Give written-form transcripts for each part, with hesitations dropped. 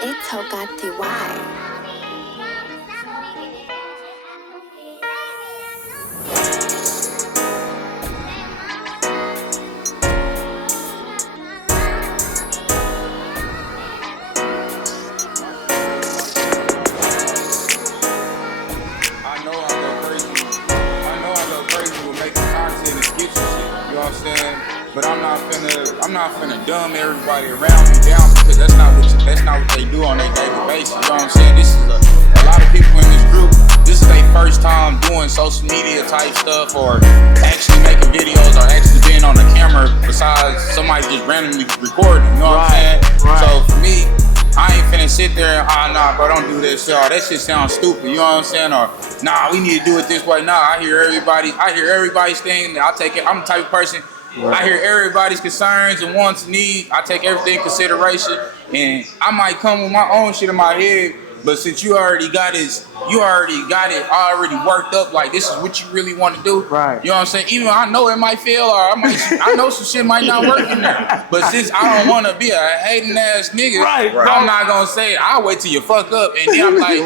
It's Hogati Why. But I'm not finna dumb everybody around me down because that's not what they do on a daily basis. You know what I'm saying? This is a lot of people in this group. This is their first time doing social media type stuff or actually making videos or actually being on the camera besides somebody just randomly recording. You know what I'm saying? Right. So for me, I ain't finna sit there and nah, bro, don't do this, y'all. That shit sounds stupid. You know what I'm saying? Or nah, we need to do it this way. Nah, I hear everybody's thing. I take it. I'm the type of person. I hear everybody's concerns and wants and needs. I take everything in consideration, and I might come with my own shit in my head. But since you already got it already worked up. Like this is what you really want to do. Right. You know what I'm saying? Even though I know it might fail, or I know some shit might not work in there. But since I don't want to be a hating ass nigga, I'm not gonna say it. I'll wait till you fuck up, and then I'm like,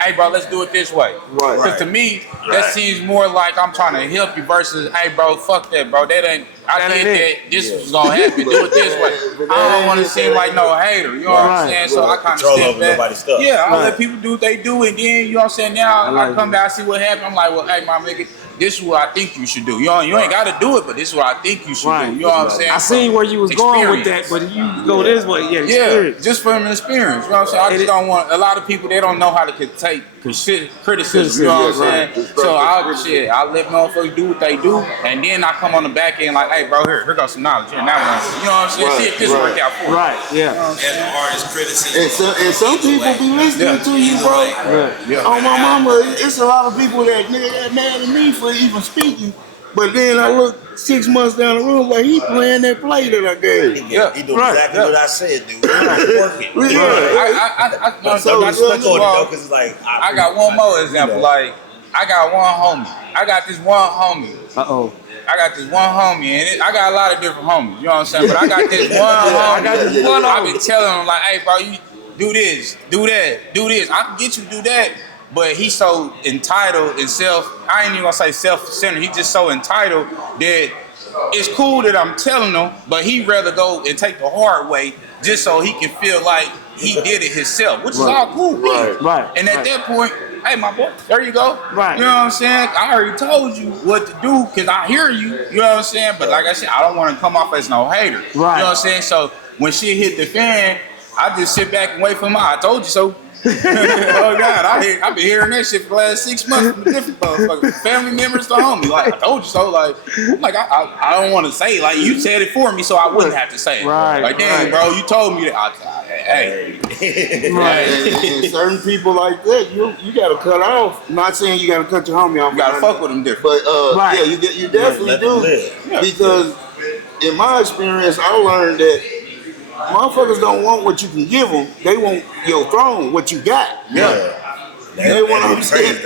hey, bro, let's do it this way. Because to me, that seems more like I'm trying to help you versus, hey, bro, fuck that, bro. That ain't. I did that. This was gonna happen. Do it this way. I don't want to seem like no hater. You know what I'm saying? So I kind of step back. Yeah, I let people do what they do, and then you know what I'm saying. Now I come back, I see what happened. I'm like, well, hey, my nigga, this is what I think you should do. You ain't got to do it, but this is what I think you should do. You know what I'm saying? I seen where you was going with that, but you go this way, experience. Just from experience. You know what I'm saying? I just don't want a lot of people. They don't know how to take criticism. You know what I'm saying? So I let motherfuckers do what they do, and then I come on the back end like, hey, bro, here goes some knowledge. Here, now you know what I'm saying? See if this work out for you. Right. Yeah. As an artist, criticism. And some people be listening to you, bro. On my mama, it's a lot of people that nigga mad at me for even speaking. But then I look 6 months down the road, like he playing that play that I gave. He do exactly what I said, dude. Working. I got one more example. Like I got one homie. I got this one homie. And I got a lot of different homies. You know what I'm saying? But I got this one homie. I've been telling him like, hey, bro, you do this, do that, do this. I can get you to do that. But he's so entitled and I ain't even gonna say self-centered, he's just so entitled that it's cool that I'm telling him, but he'd rather go and take the hard way just so he can feel like he did it himself, which is all cool. Right. And at that point, hey, my boy, there you go. Right. You know what I'm saying? I already told you what to do because I hear you. You know what I'm saying? But like I said, I don't want to come off as no hater. Right. You know what I'm saying? So when shit hit the fan, I just sit back and wait for I told you so. Oh God, I've been hearing that shit for the last 6 months from different motherfuckers, family members to homies. Like I told you so. Like I don't want to say it. Like you said it for me, so I wouldn't have to say it. Right. Like damn, bro, you told me that. Hey. And certain people like that, you gotta cut off. I'm not saying you gotta cut your homie off. You gotta fuck with them different. But yeah, you definitely do. Because in my experience, I learned that motherfuckers don't want what you can give them. They want your throne, what you got. They want to understand.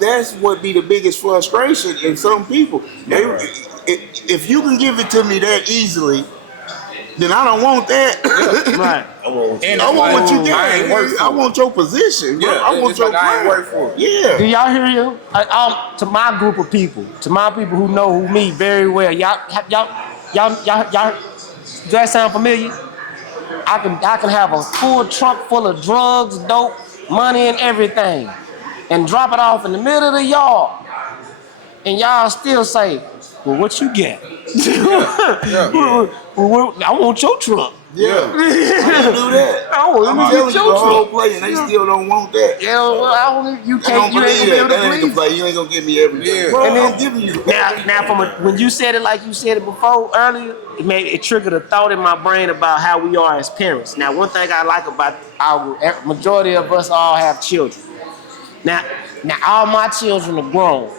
That's what be the biggest frustration in some people. If you can give it to me that easily, then I don't want that. Right. I want what you get. I want your position. Yeah, I want your I ain't work for it. Yeah. Do y'all hear him? To my group of people, to my people who know me very well, y'all. Does that sound familiar? I can have a full trunk full of drugs, dope, money, and everything, and drop it off in the middle of the yard, and y'all still say, "Well, what you get?" Well, I want your truck. Yeah, I can do that. I'm telling you the whole play, and they still don't want that. Yeah, well, you ain't gonna be able to please. Play. You ain't gonna give me everything. Yeah. Bro, I'm giving you. Now, when you said it like you said it before earlier, it triggered a thought in my brain about how we are as parents. Now, one thing I like about our majority of us all have children. Now all my children are grown,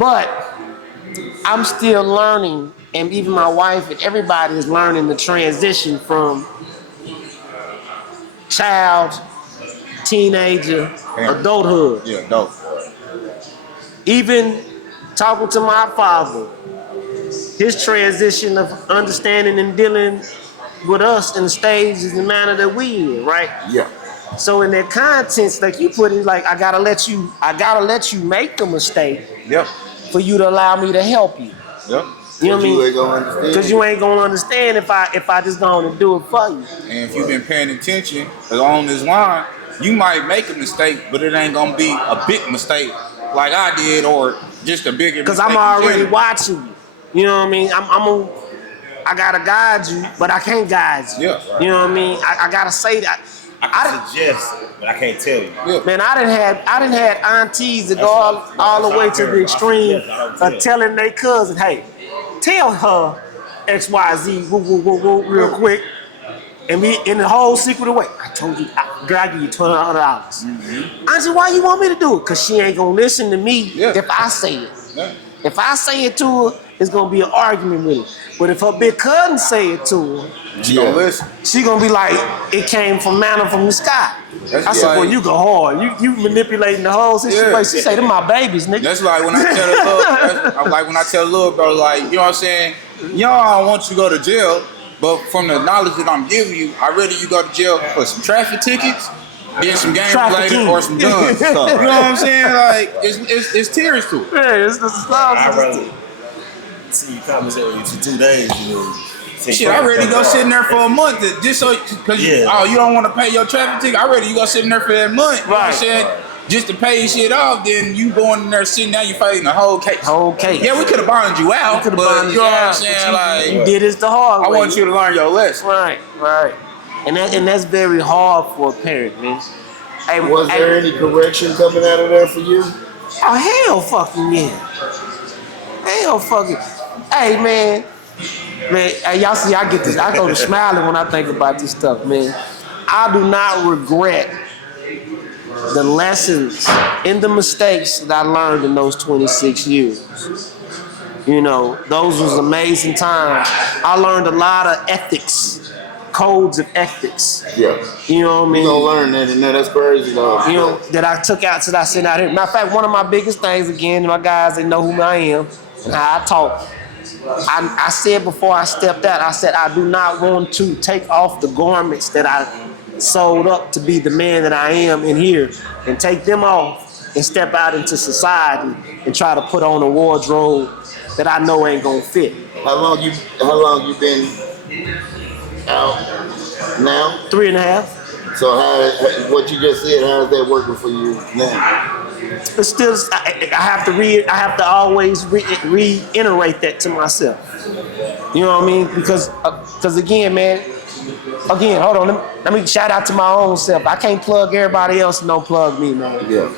but I'm still learning. And even my wife and everybody is learning the transition from child, teenager, adulthood. Yeah, dope. Even talking to my father, his transition of understanding and dealing with us in the stages and the manner that we in, right? Yeah. So in that context, like you put it, like I gotta let you make the mistake. Yep. For you to allow me to help you. Yep. You know what I mean? You ain't gonna understand. Because you ain't gonna understand if I just gonna do it for you. And if you've been paying attention along this line, you might make a mistake, but it ain't gonna be a big mistake like I did, or just a bigger. Because I'm already watching you. You know what I mean? I gotta guide you, but I can't guide you. Yeah. You know what I mean? I gotta say that. I can suggest, but I can't tell you. Yeah. Man, I done had aunties that go all the way to the extreme of telling their cousin, hey, tell her XYZ woo, real quick. And be in the whole secret way. I told you, girl, I give you $1,200. I said, why you want me to do it? Because she ain't going to listen to me if I say it. Yeah. If I say it to her, it's going to be an argument with it. But if her big cousin say it to her, She gonna listen. she going to be like, it came from manna from the sky. I said, well, you go hard. You manipulating the whole situation. Yeah. She say, they're my babies, nigga. That's like when I tell a little bro, like, you know what I'm saying? Y'all, I don't want you to go to jail, but from the knowledge that I'm giving you, I'd rather you go to jail for some traffic tickets than some game related or some guns. You know what I'm saying? Like, it's tears to it. Yeah, it's stuff. I'd rather see you conversate with you for 2 days. You know, Shit, I ready to go sit in there for a month just so, because you don't want to pay your traffic ticket. I ready you go sit in there for that month. You know what I'm saying? Just to pay shit off, then you going in there sitting down, you fighting the whole case. Yeah, we could have bonded you out, but you know what I'm saying? Like, you did it the hard way. I want you to learn your lesson. Right. And that's very hard for a parent, man. Hey, was there any correction coming out of there for you? Oh, hell fucking yeah. Hell fucking. Hey, man, hey, y'all see, I get this. I go to smiling when I think about this stuff, man. I do not regret the lessons and the mistakes that I learned in those 26 years. You know, those was amazing times. I learned a lot of ethics, codes of ethics. Yeah. You know what I mean? You gonna learn that, and that's crazy though. You know, that I took out till I sent out here. Matter of fact, one of my biggest things, again, my guys, they know who I am and how I talk. I said before I stepped out, I said I do not want to take off the garments that I sold up to be the man that I am in here and take them off and step out into society and try to put on a wardrobe that I know ain't gonna fit. How long you been out now? 3.5. So what you just said, how is that working for you now? But still, I have to always reiterate that to myself. You know what I mean? Because again, man, hold on. Let me shout out to my own self. I can't plug everybody else and don't plug me, man. Yeah.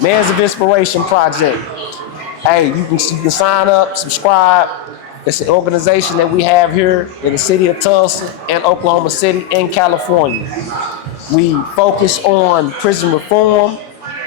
Man's of Inspiration Project. Hey, you can sign up, subscribe. It's an organization that we have here in the city of Tulsa and Oklahoma City and California. We focus on prison reform.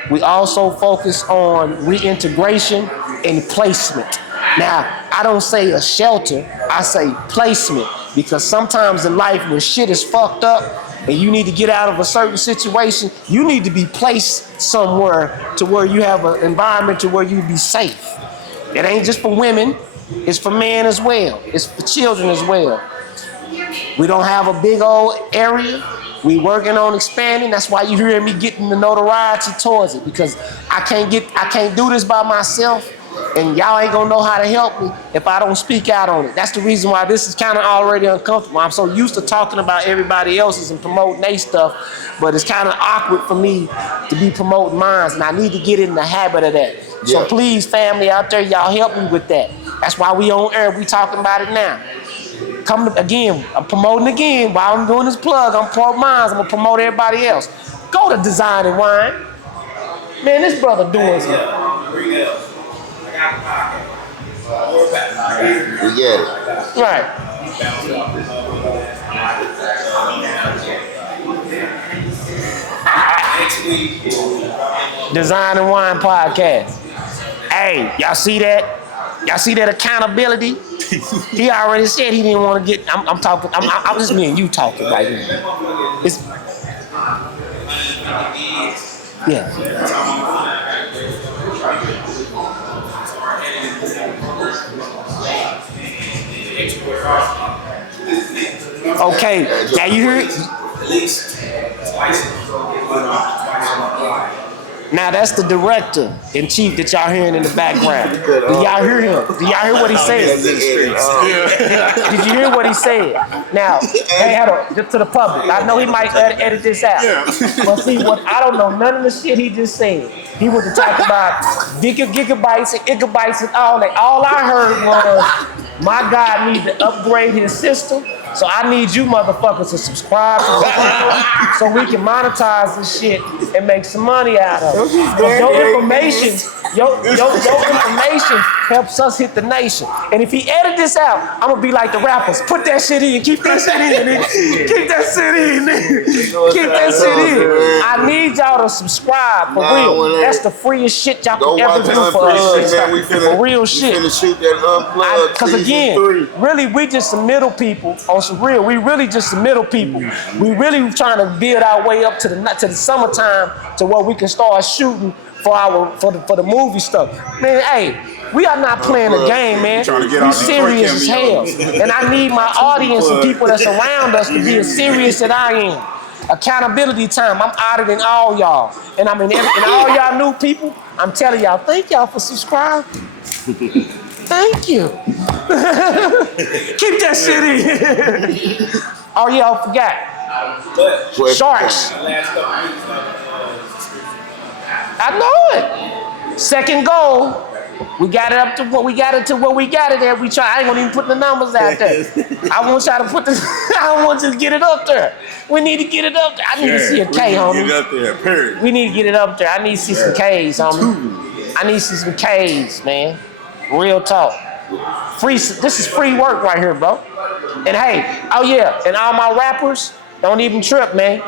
We also focus on reintegration and placement. Now, I don't say a shelter, I say placement, because sometimes in life when shit is fucked up and you need to get out of a certain situation, you need to be placed somewhere to where you have an environment to where you be safe. It ain't just for women, it's for men as well. It's for children as well. We don't have a big old area. We working on expanding. That's why you hear me getting the notoriety towards it, because I can't do this by myself, and y'all ain't gonna know how to help me if I don't speak out on it. That's the reason why this is kind of already uncomfortable. I'm so used to talking about everybody else's and promoting their stuff, but it's kind of awkward for me to be promoting mine, and I need to get in the habit of that. So please, family out there, y'all help me with that. That's why we on air. We talking about it now. Again, I'm promoting again. While I'm doing this plug, I'm promoting mine. I'm gonna promote everybody else. Go to Design and Wine. Man, this brother doing something. We get it. Right. Design and Wine podcast. Hey, y'all see that? Y'all see that accountability? He already said he didn't want to get. I'm talking. I'm just me and you talking right now. It's yeah. Okay, now you hear it? Now that's the director in chief that y'all hearing in the background. Do y'all hear him? Do y'all hear what he said? Did you hear what he said? Now, hey, hold on, just to the public. I know he might edit this out. But see, what I don't know none of the shit he just said. He was to talk about gigabytes and gigabytes and all that. All I heard was, my God needs to upgrade his system. So I need you motherfuckers to subscribe to the channel so we can monetize this shit and make some money out of it. Your information helps us hit the nation. And if he edit this out, I'm gonna be like the rappers. Put that shit in. Keep that shit in. Nigga. Keep that shit in. Nigga. Keep that shit in. I need y'all to subscribe for real. That's the freest shit y'all can ever do for us. For real shit. We finna shoot that Unplugged. Because again, really, we just some middle people. On some real, we really just some middle people. We really trying to build our way up to the summertime to where we can start shooting for the movie stuff. Man, hey, we are not playing a game, man. We serious as hell. And I need my audience and people that's around us to be as serious as I am. Accountability time. I'm auditing all y'all. And I mean, and all y'all new people, I'm telling y'all, thank y'all for subscribing. Thank you. Keep that shit in. Oh yeah, I forgot. Sharks. I know it. Second goal. We got it up to what we got it to where we got it there. I ain't gonna even put the numbers out there. I want y'all to put the. I want you to get it up there. We need to get it up there. I need to see a K, homie. Get it up there, period. We need to get it up there. I need to see some K's, homie. I need to see some K's, man. Real talk. Free. This is free work right here, bro. And hey, oh yeah, and all my rappers, don't even trip, man.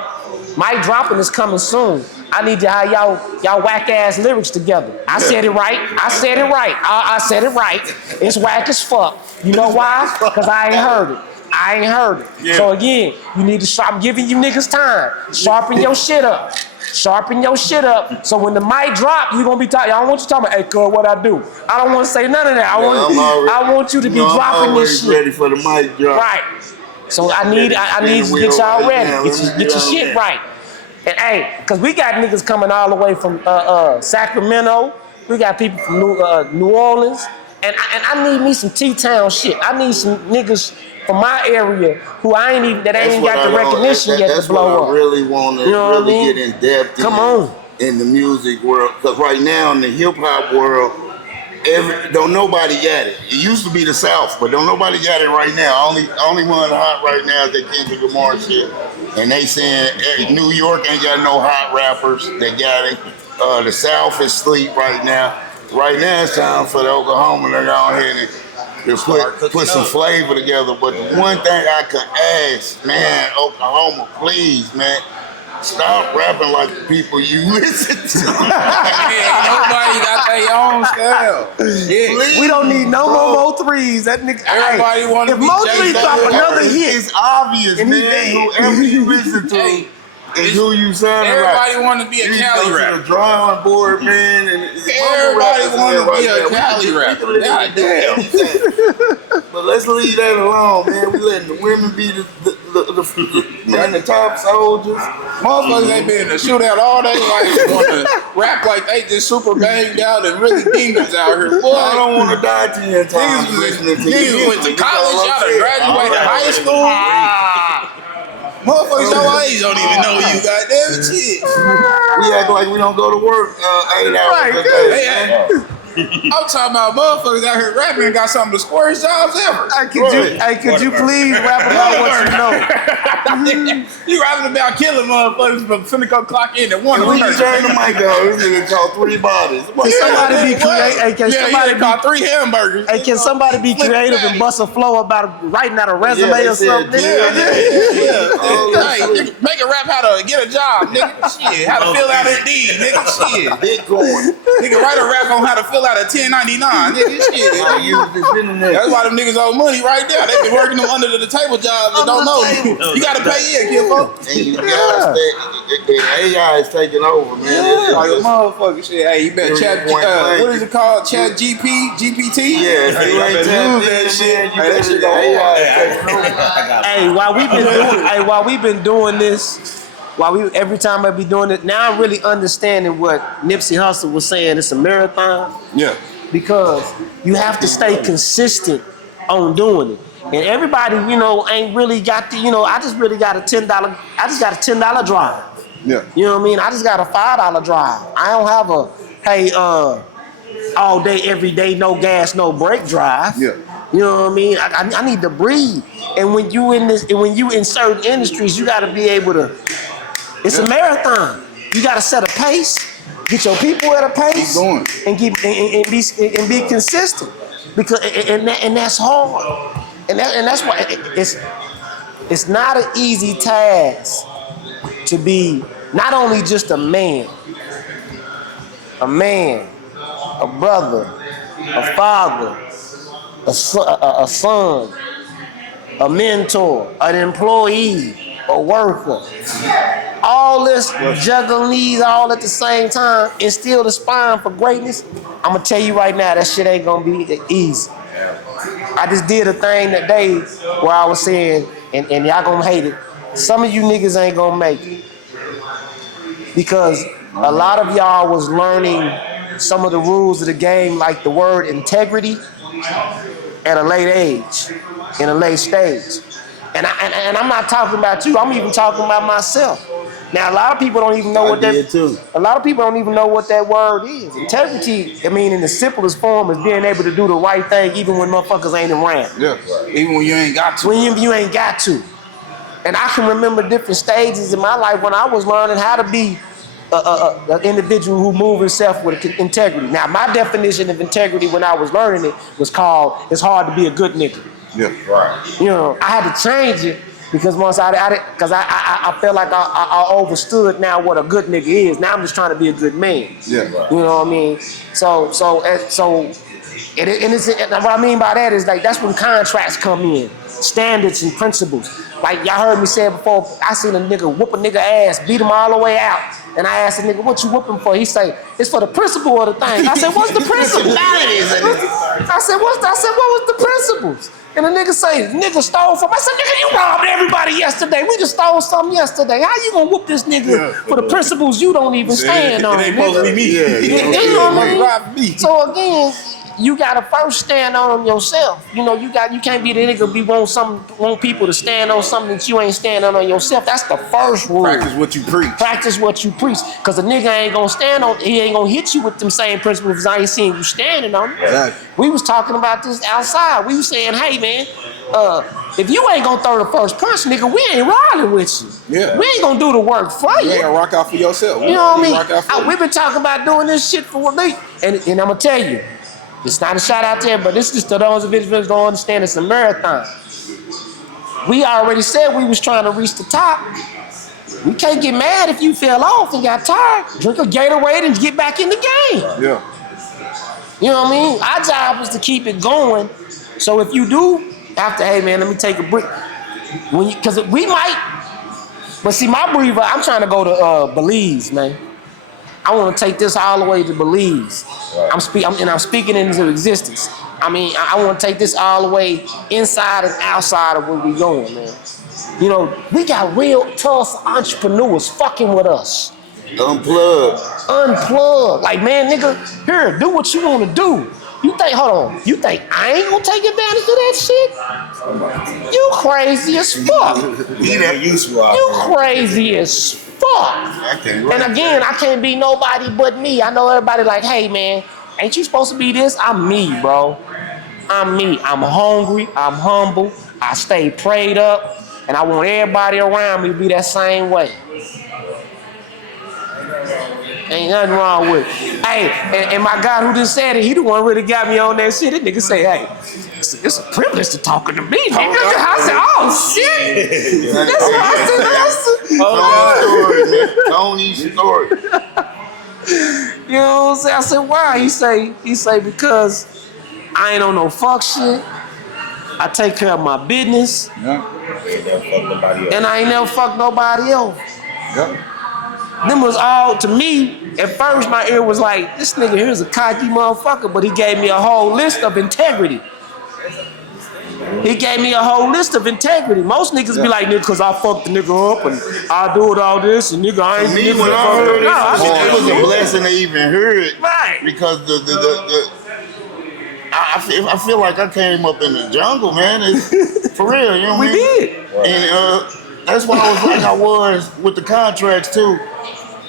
My dropping is coming soon. I need to have y'all whack ass lyrics together. I said it right. I said it right. I said it right. It's whack as fuck. You know why? Because I ain't heard it. I ain't heard it. Yeah. So again, you need to. I'm giving you niggas time. Sharpen your shit up. Sharpen your shit up. So when the mic drop, you gonna be talking. I don't want you talking about, hey, cuz, what I do. I don't want to say none of that. I want you to be dropping this shit. Ready for the mic drop. Right. So I need to get y'all ready. Get your shit right. And hey, cause we got niggas coming all the way from Sacramento. We got people from New Orleans. And I need me some T-Town shit. I need some niggas from my area who ain't got the recognition yet to blow up. That's what I really want to get in depth in the music world. Because right now in the hip hop world, don't nobody got it. It used to be the South, but don't nobody got it right now. Only one hot right now is that Kendrick Lamar shit. And they saying New York ain't got no hot rappers. They got it. The South is asleep right now. Right now it's time for the Oklahoma to go ahead and put some flavor together. But the one thing I could ask, man, Oklahoma, please, man, stop rapping like the people you listen to. Nobody got their own style. Yeah. We don't need no more threes. That nigga. Everybody want to be Mo 3 drop another hit. It's obvious, man. Whoever you listen to. And who you sound like. Everybody want to be a Cali rapper. The drawing board, man. And everybody want to be a Cali rapper. God damn. But let's leave that alone, man. We letting the women be the top soldiers. Motherfuckers ain't been in a shootout all day like want to rap like they just super banged out and really demons out here. Boy, I don't want to die 10 times listening to you. Niggas went to college, y'all done graduated high school. Motherfuckers your age don't even know you, goddamn shit. We act like we don't go to work 8 hours a day. I'm talking about motherfuckers out here rapping and got some of the squarest jobs ever. Could you please rap about what you know? You rapping about killing motherfuckers but finna go clock in at 1 We can turn the mic on. This nigga called 3 bodies. Can somebody be creative? Can somebody call 3 hamburgers? Hey, can somebody be creative and bust a flow about writing out a resume or something? Hey, make a rap how to get a job, nigga. Shit, how to fill out Indeed, nigga. Shit. Bitcoin. Nigga, write a rap on how to fill fill out a 1099, nigga. Shit. I use this internet. That's why them niggas owe money right there. They been working them under the table jobs and don't know. You gotta pay in, kid, folks. And you gotta stay. AI is taking over, man. Yeah, like a motherfucker shit. Hey, you better chat. What is it called? Chat GPT? Yeah, if you ain't tapped in, man, you better go AI. Hey, while we've been doing this, every time I be doing it, now I'm really understanding what Nipsey Hussle was saying. It's a marathon. Yeah. Because you have to stay consistent on doing it. And everybody, ain't really got the, I just really got a $10 drive. Yeah. You know what I mean? I just got a $5 drive. I don't have a, all day, every day, no gas, no brake drive. Yeah. You know what I mean? I need to breathe. And when you in certain industries, you gotta be able to, it's a marathon. You gotta set a pace, get your people at a pace, and be consistent. Because and that's hard. And that's why it's not an easy task to be not only just a man, a brother, a father, a son, a mentor, an employee, a worker. All this juggling these all at the same time and still aspiring for greatness. I'm gonna tell you right now, that shit ain't gonna be easy. I just did a thing that day where I was saying, and y'all gonna hate it, some of you niggas ain't gonna make it. Because a lot of y'all was learning some of the rules of the game, like the word integrity, at a late age, in a late stage. And I'm not talking about you, I'm even talking about myself. Now a lot of people don't even know what that word is. Integrity, in the simplest form, is being able to do the right thing even when motherfuckers ain't around. Yeah, even when you ain't got to. When you ain't got to. And I can remember different stages in my life when I was learning how to be an individual who moved himself with integrity. Now, my definition of integrity when I was learning it was called, it's hard to be a good nigga. Yeah, right. I had to change it because once I felt like I overstood now what a good nigga is. Now I'm just trying to be a good man. Yeah, right. You know what I mean? So what I mean by that is like that's when contracts come in, standards and principles. Like y'all heard me say it before, I seen a nigga whoop a nigga ass, beat him all the way out. And I asked the nigga, what you whooping for? He say, it's for the principle of the thing. I said, what's the principle? I said, what was the principles? And the nigga say, nigga stole from. I said, nigga, you robbed everybody yesterday. We just stole something yesterday. How you gonna whoop this nigga for the principles you don't even stand on? It ain't supposed to be me. You know what I mean? So again, you gotta first stand on yourself. You can't be the nigga want people to stand on something that you ain't standing on yourself. That's the first rule. Practice what you preach. Practice what you preach. Cause the nigga ain't gonna stand on, he ain't gonna hit you with them same principles because I ain't seen you standing on them. Exactly. We was talking about this outside. We was saying, hey man, if you ain't gonna throw the first punch, nigga, we ain't riding with you. Yeah. We ain't gonna do the work for you. You ain't gonna rock out for yourself. You know what I mean? We've been talking about doing this shit for a week. And I'm gonna tell you, it's not a shot out there, but this is just to those individuals don't understand it's a marathon. We already said we was trying to reach the top. We can't get mad if you fell off and got tired. Drink a Gatorade and get back in the game. Yeah. You know what I mean? Our job is to keep it going. So if you do, after, hey man, let me take a break. Because we might, but see my breather, I'm trying to go to Belize, man. I want to take this all the way to Belize. Right. I'm speaking into existence. I want to take this all the way inside and outside of where we going, man. We got real tough entrepreneurs fucking with us. Unplugged. Like, man, nigga, here, do what you want to do. You think I ain't gonna take advantage of that shit? You crazy as fuck. You crazy as fuck. And again, I can't be nobody but me. I know everybody like, hey man, ain't you supposed to be this? I'm me, bro. I'm me. I'm hungry. I'm humble. I stay prayed up. And I want everybody around me to be that same way. Ain't nothing wrong with it. Hey, and my guy who just said it, he the one who really got me on that shit. That nigga say, hey, it's a privilege to talking to me, nigga. I said, oh shit. That's what I said. Tony's story. You know what I'm saying? I said, why? He say, because I ain't on no fuck shit. I take care of my business. Yeah. And I ain't never fucked nobody else. Yeah. Them was all, to me, at first my ear was like, this nigga here's a cocky motherfucker, but he gave me a whole list of integrity. He gave me a whole list of integrity. Most niggas be like, nigga, cause I fucked the nigga up and I do it all this and nigga, I ain't me, nigga. when I heard No, it was a blessing to even hear it. Right. Because I feel like I came up in the jungle, man. It's, for real, you know what I mean? We did. And that's why I was like I was with the contracts too.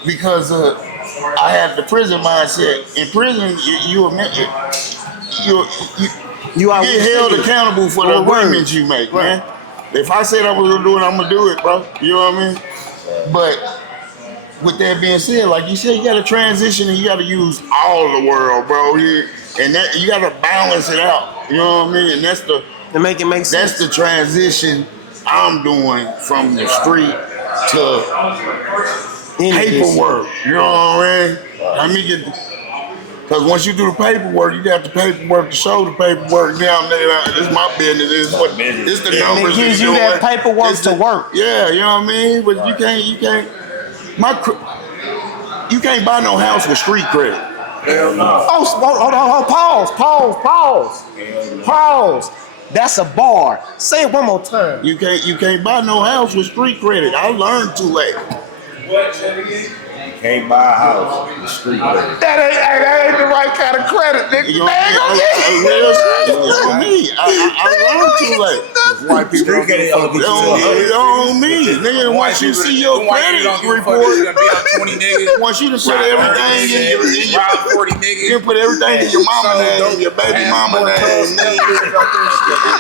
Because I had the prison mindset. In prison, you get held accountable for the agreements you make, man. If I said I was gonna do it, I'm gonna do it, bro. You know what I mean? But with that being said, like you said, you gotta transition and you gotta use all the world, bro. And that you gotta balance it out. You know what I mean? And that's the to make it make sense. That's the transition I'm doing from the street to paperwork. You know what I mean? Because once you do the paperwork, you got the paperwork to show the paperwork down there. This is my business. This is what it's the numbers. It gives you that paperwork to work. Yeah, you know what I mean? But you can't buy no house with street credit. Hell no. Oh, hold on, pause. That's a bar. Say it one more time. You can't buy no house with street credit. I learned too late. Can't buy a house with street credit. That ain't the right kind of credit, nigga. You know, I learned too late. White people don't get on me. Nigga, once you see your credit report, once you put everything in your 40 niggas. You put everything in your mama name, your baby mama name.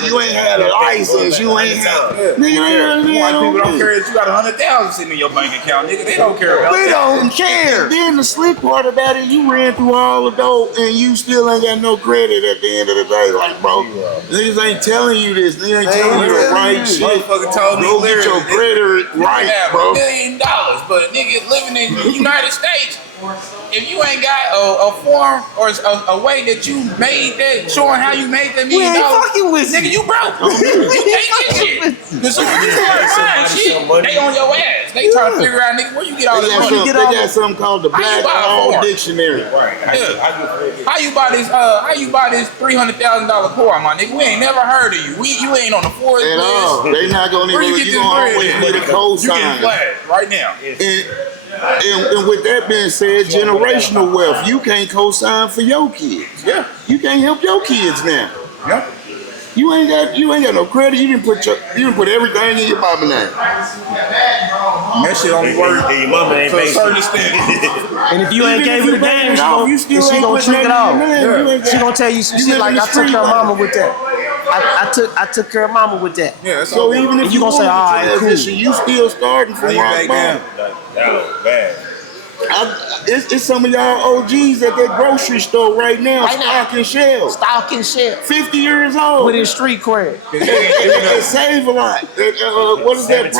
You ain't had a license. You ain't had. Nigga, white people don't care that you got 100,000 sitting in your bank account, nigga. They don't care about that. We don't care. Then the slick part about it, you ran through all the dope and you still ain't got no credit at the end of the day. Like, bro, niggas ain't telling you this. Niggas ain't telling you the right shit. Motherfucker told me go get your credit right, bro. $1 million, but nigga living in the United States, if you ain't got a form or a way that you made that showing how you made that $1 million, fucking with nigga, you broke. You can't get shit. Cause when you start buying shit, they on your ass. They try to figure out, nigga, where you get all this money? They got something called the Black Law Dictionary. Right. How you buy this $300,000 car, my nigga? We ain't never heard of you. You ain't on the Forbes list. At all. They not gonna even. You gonna always need a cosign. You getting flagged right now. And with that being said, generational wealth, you can't co-sign for your kids. Yeah. You can't help your kids now. Yeah. You ain't got no credit. You didn't put everything in your mama name. That shit only work and your mama ain't to a certain extent. And if you ain't gave her the game, she gonna trick it off. She gonna tell you some shit like I took her mama with that. I took care of mama with that. Yeah, so even if you gonna say, all right, cool, you still starting from rock bottom. Bad. It's some of y'all OGs at that grocery store right now, stocking shelves. 50 years old. With his street cred. They save a lot. What is that?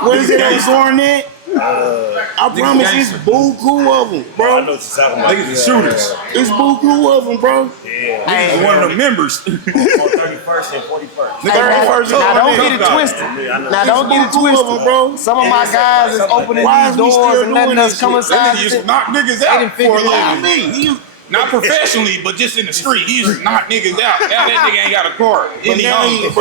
What is it on Zornet? I promise it's buku of them, bro. I know what you're talking about. Niggas the shooters. It's buku of them, bro. Yeah. Hey, one of the members. 31st and 41st. 31st. Now don't get it twisted. Now don't get it twisted, bro. Some of my guys is opening these doors and letting us come inside. They used to knock niggas out for a living. Me. Not professionally, but just in the street. He used to knock niggas out. Now that nigga ain't got a car. But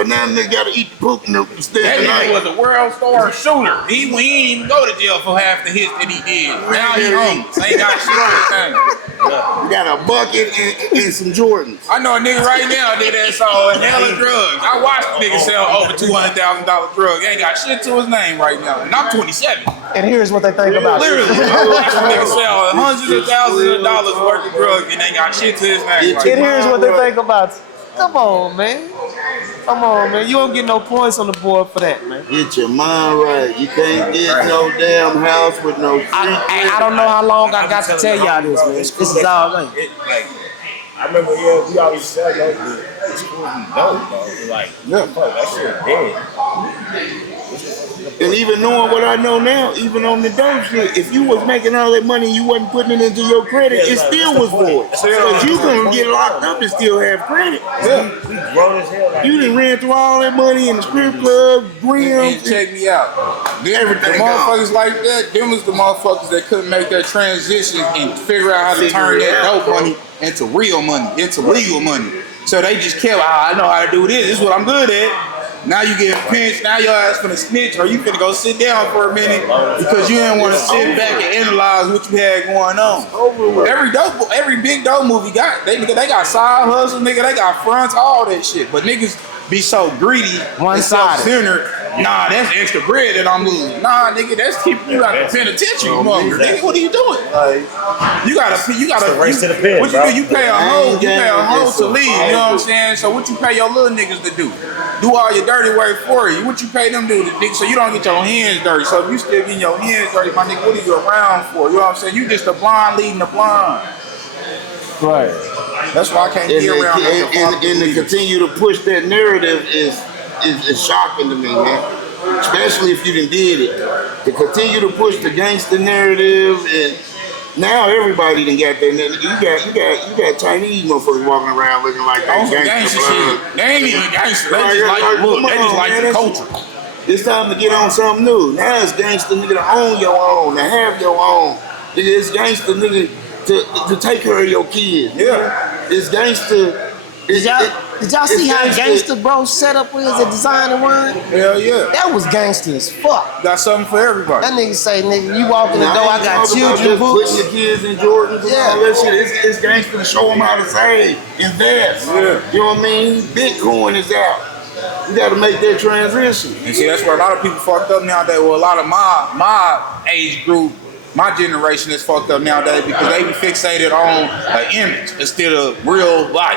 now nigga gotta eat the poop and stay that the night. nigga was a world star shooter. He didn't even go to jail for half the hits that he did. Now he homeless. Ain't got shit for his thing. You got a bucket and some Jordans. I know a nigga right now that sold hella drugs. I watched the nigga sell over $200,000 drugs. Ain't got shit to his name right now. And I'm 27. And here's what they think about it. Literally, I watched a nigga sell hundreds of thousands of dollars worth of drugs and ain't got shit to his name. And here's what they think about it. Come on, man. You don't get no points on the board for that, man. Get your mind right. You can't get no damn house with no. I don't know how long I got to tell y'all this, man. This is all right. I remember, we always said, it's cool if you don't, bro. Like, fuck, that shit dead. And even knowing what I know now, even on the dope shit, if you was making all that money and you wasn't putting it into your credit, it still was void. Because you gonna get locked up and still have credit. We grown as hell. You done ran through all that money in the strip club, rims. And check me out. Everything the motherfuckers like that, them was the motherfuckers that couldn't make that transition and figure out how to turn that dope money into real money, into legal money. So they just kept, I know how to do this. This is what I'm good at. Now you getting pinched. Now your ass finna snitch, or you finna go sit down for a minute because you didn't want to sit back and analyze what you had going on. Every big dope movie they got side hustles, nigga. They got fronts, all that shit. But niggas be so greedy, one-sided, self-centered. Nah, that's extra bread that I'm losing. Nah, nigga, that's keeping you out the penitentiary, mother. Nigga, what are you doing? You gotta race to the pen, what you do? You pay a hoe to leave. You know what I'm saying? So what you pay your little niggas to do? Do all your dirty work for you. What you pay them to do? So you don't get your hands dirty. So if you still getting your hands dirty, my nigga, what are you around for? You know what I'm saying? You just a blind leading the blind. Right. That's why I can't be around. And to continue to push that narrative is shocking to me, man. Especially if you done did it. To continue to push the gangster narrative, and now everybody done got that. You got Chinese motherfuckers walking around looking like they gangster shit. They ain't even gangster. They just like look. They just like the culture. It's time to get on something new. Now it's gangster, nigga, to own your own, to have your own. Nigga, it's gangster, nigga, to take care of your kids. Yeah. It's gangster. Did y'all see how gangster bro set up with a designer one? Hell yeah. That was gangster as fuck. Got something for everybody. That nigga say, nigga, you walk in the door, I got children books. Putting your kids in Jordans and all that shit. It's gangster to show them how to save, invest. Yeah. You know what I mean? Bitcoin is out. You got to make that transition. And see, that's where a lot of people fucked up nowadays. Well, a lot of my age group, my generation is fucked up nowadays because they be fixated on an image instead of real life.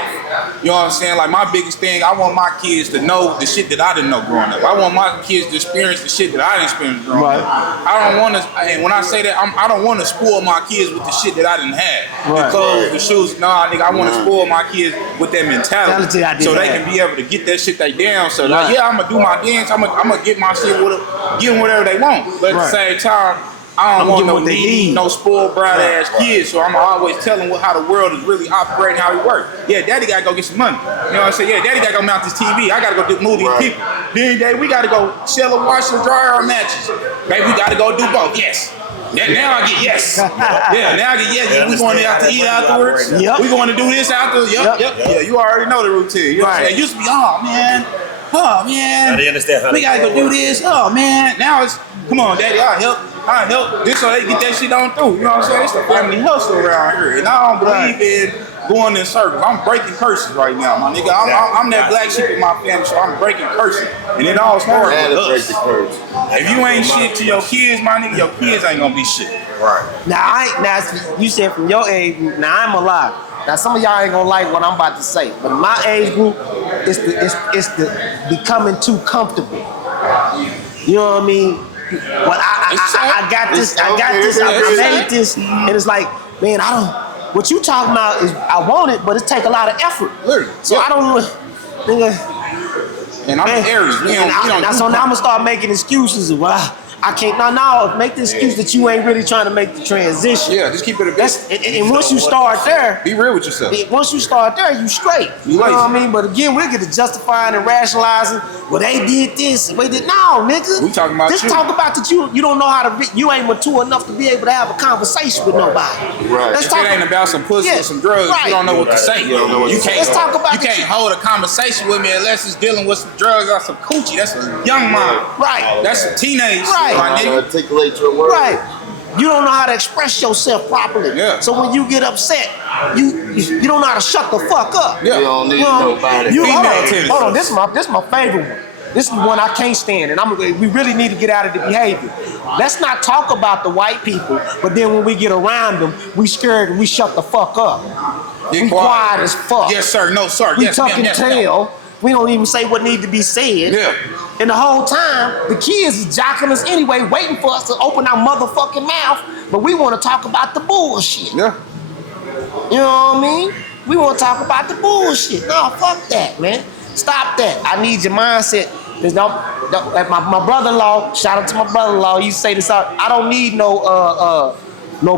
You know what I'm saying? Like my biggest thing, I want my kids to know the shit that I didn't know growing up. I want my kids to experience the shit that I didn't experience growing up. I don't want to, and when I say that, I don't want to spoil my kids with the shit that I didn't have. The clothes, the shoes, nah, nigga, I want to spoil my kids with that mentality so they can be able to get that shit they down. So like, yeah, I'm gonna do my dance, I'm gonna get my shit give them whatever they want. But at the same time, I don't want no needy, no spoiled brat ass kids, so I'm always telling them how the world is really operating, how it works. Yeah, daddy gotta go get some money. You know what I'm saying? Yeah, daddy gotta go mount this TV. I gotta go move these people. Then daddy, we gotta go sell and wash and dry our matches. Baby, we gotta go do both. Yes. Yeah, now I get yes. Yeah, now I get yes. Yeah, we going out to eat afterwards. Yep. We going to do this afterwards. Yep. Yeah, you already know the routine. You know what I'm saying? It used to be, oh man. Now they understand how we gotta go do this. Oh man. Now it's, come on, daddy, I'll help. This so they get that shit on through. You know what I'm saying? It's the family hustle around here. And I don't believe in going in circles. I'm breaking curses right now, my nigga. I'm that black sheep in my family, so I'm breaking curses. And it all starts with us. If you ain't shit to your kids, my nigga, your kids ain't gonna be shit. Right. Now you said from your age group, now I'm alive. Now some of y'all ain't gonna like what I'm about to say, but in my age group, it's the becoming too comfortable. You know what I mean? But I got this, I made this, and it's like, man, what you talking about is I want it, but it take a lot of effort. Literally. So I don't, nigga. And I'm Aries. So now I'm gonna start making excuses of I can't. No. Make the excuse that you ain't really trying to make the transition. Yeah, just keep it a bit. And once you start there, be real with yourself. Once you start there, you straight. You know what I mean? But again, we'll get to justifying and rationalizing. Well, they did this. They did no, nigga. We talking about just talk about that you don't know how to. You ain't mature enough to be able to have a conversation with nobody. Right. If it ain't about some pussy or some drugs, you don't know what to say. You can't hold a conversation with me unless it's dealing with some drugs or some coochie. That's a young mind. Right. That's a teenage. Right. Articulate your words. Right. You don't know how to express yourself properly. Yeah. So when you get upset, you don't know how to shut the fuck up. Yeah. You don't need nobody. Hold on. This is my favorite one. This is the one I can't stand, and we really need to get out of the behavior. Let's not talk about the white people, but then when we get around them, we scared and we shut the fuck up. We quiet as fuck. Yes, sir. No, sir. We Yes, tuck and tail. No. We don't even say what needs to be said. Yeah. And the whole time, the kids is jocking us anyway, waiting for us to open our motherfucking mouth, but we want to talk about the bullshit. Yeah. You know what I mean? We want to talk about the bullshit. No, fuck that, man. Stop that. I need your mindset. There's like my brother-in-law, shout out to my brother-in-law, he say this out, I don't need no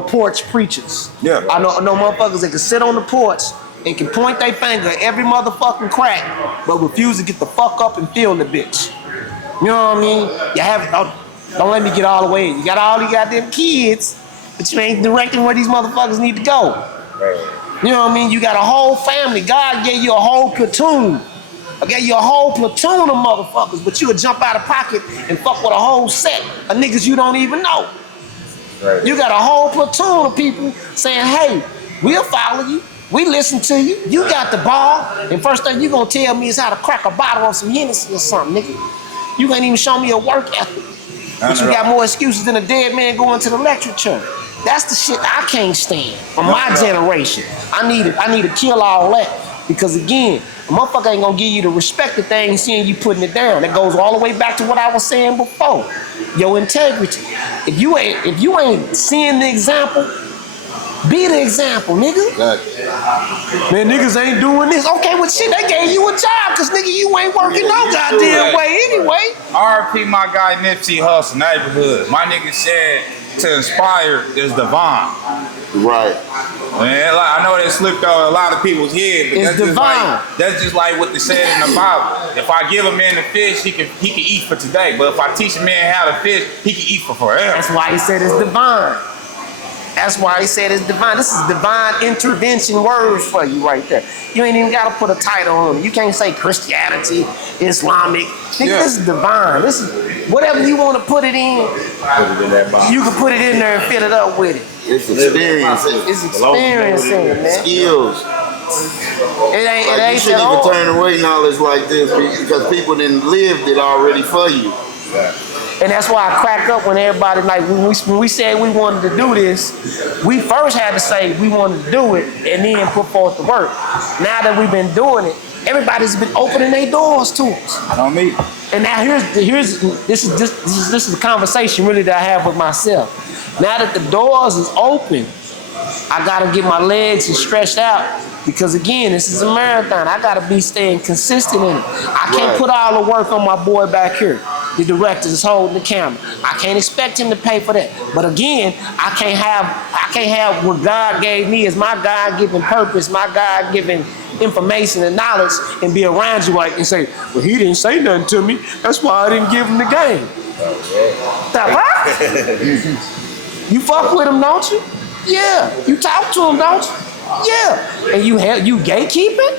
porch preachers. Yeah. I know motherfuckers that can sit on the porch and can point their finger at every motherfucking crack, but refuse to get the fuck up and feel the bitch. You know what I mean? You have, don't let me get all the way in. You got all these goddamn kids, but you ain't directing where these motherfuckers need to go. You know what I mean? You got a whole family. God gave you a whole platoon. I gave you a whole platoon of motherfuckers, but you would jump out of pocket and fuck with a whole set of niggas you don't even know. Right. You got a whole platoon of people saying, hey, we'll follow you. We listen to you. You got the ball. And first thing you gonna tell me is how to crack a bottle of some Hennessy or something, nigga. You ain't even show me a work ethic. But you got more excuses than a dead man going to the lecture. That's the shit I can't stand from my generation. I need to kill all that. Because again, a motherfucker ain't gonna give you the respect that they ain't seeing you putting it down. That goes all the way back to what I was saying before. Your integrity. If you ain't seeing the example, be the example, nigga. Man, niggas ain't doing this. Okay, well shit, they gave you a job, cause nigga, you ain't working no goddamn way anyway. RP my guy Nipsey Hussle, neighborhood. My nigga said to inspire is divine. Right. Man, I know that slipped on a lot of people's head, but it's divine. That's just like what they said in the Bible. If I give a man the fish, he can eat for today. But if I teach a man how to fish, he can eat for forever. That's why he said it's divine. That's why he said it's divine. This is divine intervention words for you right there. You ain't even got to put a title on it. You can't say Christianity, Islamic. Nigga, this is divine. This is whatever you want to put it in. You can put it in there and fill it up with it. It's experiencing. It's experiencing, man. Skills. It ain't you shouldn't even turn away knowledge like this because people didn't lived it already for you. And that's why I crack up when everybody, like, when we said we wanted to do this, we first had to say we wanted to do it and then put forth the work. Now that we've been doing it, everybody's been opening their doors to us. On me. And now this is the conversation really that I have with myself. Now that the doors is open, I gotta get my legs stretched out. Because again, this is a marathon. I gotta be staying consistent in it. I can't put all the work on my boy back here. The director is holding the camera. I can't expect him to pay for that. But again, I can't have what God gave me as my God-given purpose, my God-given information and knowledge, and be around you and say, well, he didn't say nothing to me. That's why I didn't give him the game. You fuck with him, don't you? Yeah. You talk to him, don't you? Yeah. And you gatekeeping?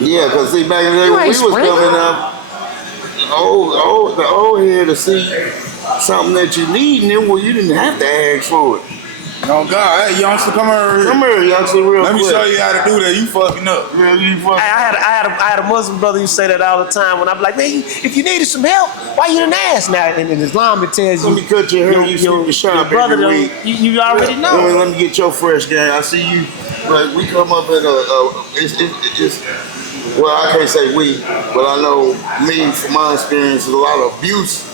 Yeah, because see, back in the day when we was coming up, the old head to see something that you need, and then you didn't have to ask for it. Oh God, hey youngster, come here. Come here, youngster, real quick. Let me show you how to do that. You fucking up. Yeah, you fucking. I had a Muslim brother who say that all the time. When I'm like, man, if you needed some help, why you didn't ask? Now in Islam it tells you. Let me cut your hair. You sweep the shop every week. You already know. Let me get your fresh gang. I see you. Like we come up in it's well, I can't say we, but I know me from my experience, is a lot of abuse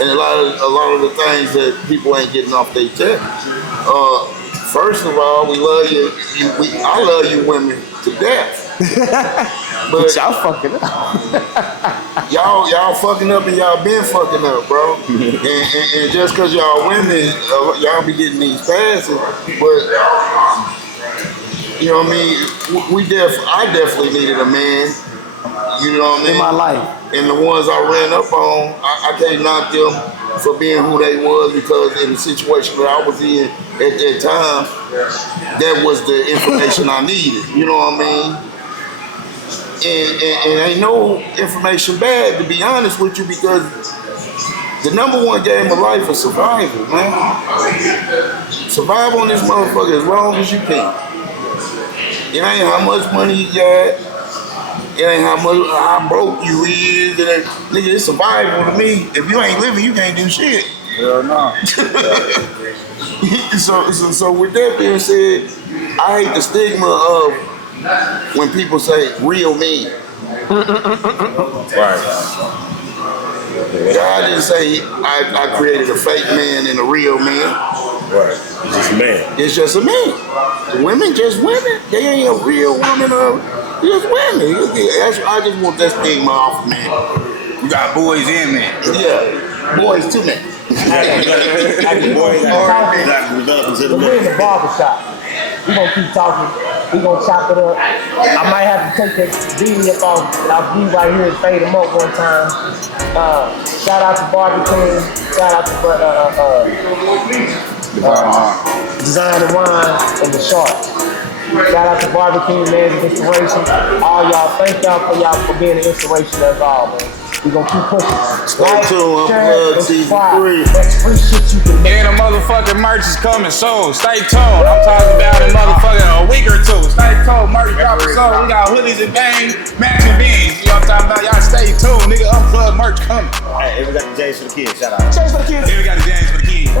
and a lot of the things that people ain't getting off their chest. First of all, we love you. I love you women to death. But y'all fucking up. y'all fucking up and y'all been fucking up, bro. and just cause y'all women, y'all be getting these passes, but. You know what I mean? I definitely needed a man. You know what I mean? In my life. And the ones I ran up on, I can't knock them for being who they was because in the situation that I was in at that time, that was the information I needed. You know what I mean? And ain't no information bad, to be honest with you, because the number one game of life is survival, man. Survive on this motherfucker as long as you can. It ain't how much money you got. It ain't how broke you is. Nigga, it's survival to me. If you ain't living, you can't do shit. Hell no. So with that being said, I hate the stigma of when people say real men. Right. God didn't say I created a fake man and a real man. Right. It's just a man. It's just a man. Women just women. They ain't a real woman or just women. I just want that stigma off, man. You got boys in man. Yeah, boys too many. We're in the barbershop. We're gonna keep talking. We're gonna chop it up. I might have to take that beanie up off. I'll be right here and fade them up one time. Shout out to Barbie King. Shout out to Design and Wine and the Shark. Shout out to Barbie King, man, the inspiration. All y'all, thank y'all for being an inspiration. That's all, man. We're gonna keep pushing. Stay tuned, Unplugged season 3. That's free shit you can make. Yeah, the motherfucking merch is coming soon. Stay tuned. I'm talking about it motherfucking a week or two. Stay tuned, merch dropping soon. We got hoodies and bang, matching beans. You know what I'm talking about? Y'all stay tuned, nigga. Unplugged merch coming. Hey, we got the J's for the kids. Shout out. Change for the kids. Yeah, we got the James for the kids.